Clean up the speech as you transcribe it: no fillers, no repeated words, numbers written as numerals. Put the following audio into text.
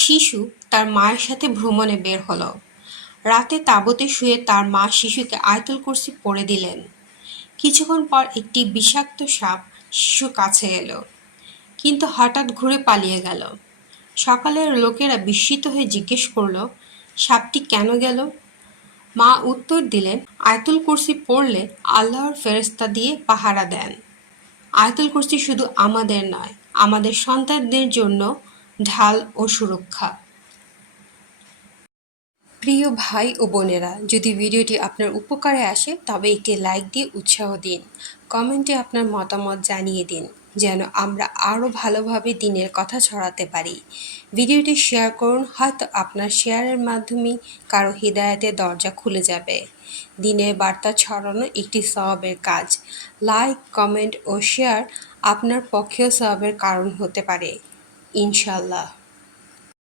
শিশু তার মায়ের সাথে ভ্রমণে বের হলো। রাতে তাঁবুতে শুয়ে তার মা শিশুকে আয়াতুল কুরসি পড়ে দিলেন। কিছুক্ষণ পর একটি বিষাক্ত সাপ শিশুর কাছে এলো, কিন্তু হঠাৎ ঘুরে পালিয়ে গেল। সকালের লোকেরা বিস্মিত হয়ে জিজ্ঞেস করল, সাপটি কেন গেল? মা উত্তর দিলেন, আয়াতুল কুরসি পড়লে আল্লাহর ফেরেশতা দিয়ে পাহারা দেন। আয়াতুল কুরসি শুধু আমাদের নয়, আমাদের সন্তানদের জন্য ঢাল ও সুরক্ষা। প্রিয় ভাই ও বোনেরা, যদি ভিডিওটি আপনার উপকারে আসে তবে একটি লাইক দিয়ে উৎসাহ দিন। কমেন্টে আপনার মতামত জানিয়ে দিন, যেন আমরা আরও ভালোভাবে দ্বীনের কথা ছড়াতে পারি। ভিডিওটি শেয়ার করুন, হয়তো আপনার শেয়ারের মাধ্যমেই কারো হিদায়াতের দরজা খুলে যাবে। দ্বীনের বার্তা ছড়ানো একটি সওয়াবের কাজ। লাইক, কমেন্ট ও শেয়ার আপনার পক্ষেও সওয়াবের কারণ হতে পারে, ইনশাআল্লাহ।